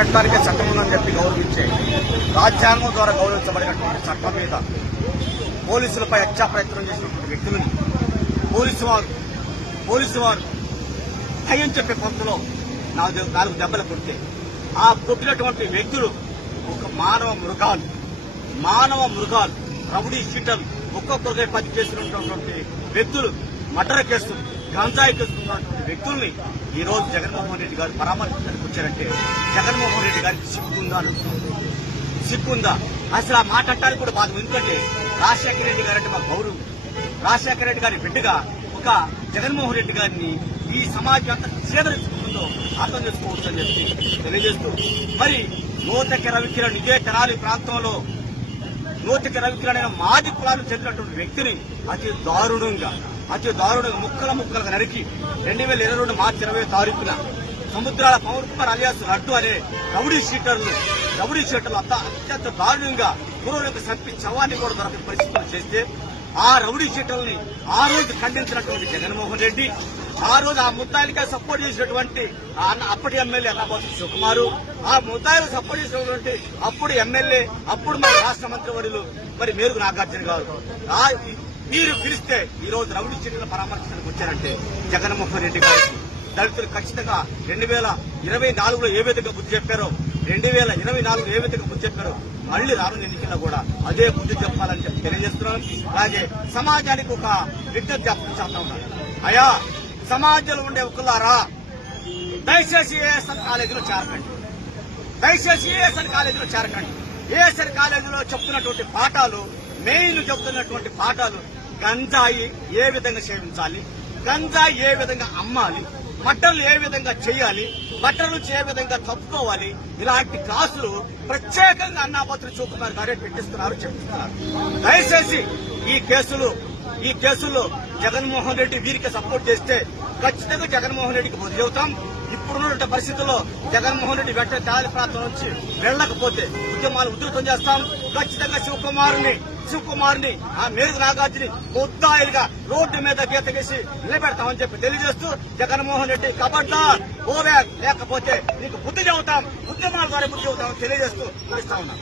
పెట్టడానికే చట్టం ఉందని చెప్పి గౌరవించే రాజ్యాంగం ద్వారా గౌరవించబడినటువంటి చట్టం మీద పోలీసులపై హత్యా ప్రయత్నం చేసినటువంటి వ్యక్తులను పోలీసు వారు పోలీసు వారు భయం చెప్పే పంతులో నాలుగు నాలుగు దెబ్బలు కొడితే ఆ కొట్టినటువంటి వ్యక్తులు ఒక మానవ మృగాలు. మానవ మృగాలు రౌడీ షీటర్లు ఒక్కొక్కరికై పని చేసినటువంటి వ్యక్తులు మటర కేసులు గంజాయి కేసులు వ్యక్తుల్ని ఈ రోజు జగన్మోహన్ రెడ్డి గారు పరామర్శించడానికి వచ్చారంటే జగన్మోహన్ రెడ్డి గారికి సిగ్గుందా అని సిగ్గుందా? అసలు ఆ మాట అంటానికి కూడా బాధ. ఎందుకంటే రాజశేఖర రెడ్డి గారు అంటే మా గౌరవం. రాజశేఖర రెడ్డి గారి బిడ్డగా ఒక జగన్మోహన్ రెడ్డి గారిని ఈ సమాజం అంత చేదరించుకుంటుందో అర్థం చేసుకోవచ్చు అని చెప్పి తెలియజేస్తూ. మరి నూతక రవికిరణ్ ఇదే తెనాలి ప్రాంతంలో నూతిక రవికిరణ్ మాది కులానికి చెందినటువంటి వ్యక్తిని అతి దారుణంగా అతి దారుణంగా ముక్కల ముక్కలుగా నరికి రెండు వేల ఇరవై రెండు మార్చి ఇరవై తారీఖున సముద్రాల పవన్ కుమార్ అలియాస్ లడ్డు అనే రౌడీ షీటర్లు రౌడీ షీటర్లు అంత అత్యంత దారుణంగా పూర్వలకు సంపి చవాన్ని కూడా దొరకని పరిస్థితులు చేస్తే ఆ రౌడీ షీటర్ని ఆ రోజు ఖండించినటువంటి జగన్మోహన్ రెడ్డి ఆ రోజు ఆ ముద్దాయిలకే సపోర్ట్ చేసినటువంటి అప్పటి ఎమ్మెల్యే అన్నబోతు సుకుమారు. ఆ ముద్దాయిలు సపోర్ట్ చేసినటువంటి అప్పుడు ఎమ్మెల్యే అప్పుడు మన రాష్ట్ర మంత్రివర్యులు మరి మేరకు నాగార్జున గారు. మీరు పిలిస్తే ఈ రోజు రౌడీ చర్యల పరామర్శించడానికి వచ్చారంటే జగన్మోహన్ రెడ్డి గారికి దళితులు ఖచ్చితంగా రెండు వేల ఇరవై నాలుగులో ఏ విధంగా బుద్ధి చెప్పారో రెండు వేల ఇరవై నాలుగులో ఏ విధంగా బుద్ధి చెప్పారో మళ్ళీ రానున్న ఎన్నికల్లో కూడా అదే బుద్ధి చెప్పాలని చెప్పి తెలియజేస్తున్నాను. అలాగే సమాజానికి ఒక విజ్ఞప్తి చేస్తా ఉన్నాను అయా సమాజంలో ఉండే ఒకలారా? దయచేసి ఏఎస్ఎన్ కాలేజీలో చేరకండి. దయచేసి ఏఎస్ఎన్ కాలేజీలో చేరకండి. ఏఎస్ఎన్ కాలేజీలో చెప్తున్నటువంటి పాఠాలు మెయిన్ చెప్తున్నటువంటి పాఠాలు గంజాయి ఏ విధంగా సేవించాలి గంజాయి ఏ విధంగా అమ్మాలి బట్టలు ఏ విధంగా చేయాలి బట్టల నుంచి ఏ విధంగా తప్పుకోవాలి ఇలాంటి క్లాసులు ప్రత్యేకంగా అన్నాపత్రి చూపుతున్నారు గారే పెట్టిస్తున్నారు చెప్తున్నారు. దయచేసి ఈ కేసులు ఈ కేసుల్లో జగన్మోహన్ రెడ్డి వీరికి సపోర్ట్ చేస్తే ఖచ్చితంగా జగన్మోహన్ రెడ్డికి బుద్ధి చెబుతాం ఇప్పుడున్న పరిస్థితుల్లో జగన్మోహన్ రెడ్డి వెంటనే తాలి ప్రాంతం నుంచి వెళ్ళకపోతే ఉద్యమాలు ఉధృతం చేస్తాం. ఖచ్చితంగా శివకుమార్ని శివకుమార్ని ఆ మేరు నాగార్జుని ముద్దాయిలుగా రోడ్డు మీద గీత గీసి నిలబెడతామని చెప్పి తెలియజేస్తూ జగన్మోహన్ రెడ్డి కబడ్డా ఓవే లేకపోతే నీకు బుద్ధి చెబుతాం. ఉద్యమాల ద్వారా బుద్ధి చెబుతామని తెలియజేస్తూ ముగిస్తా ఉన్నాం.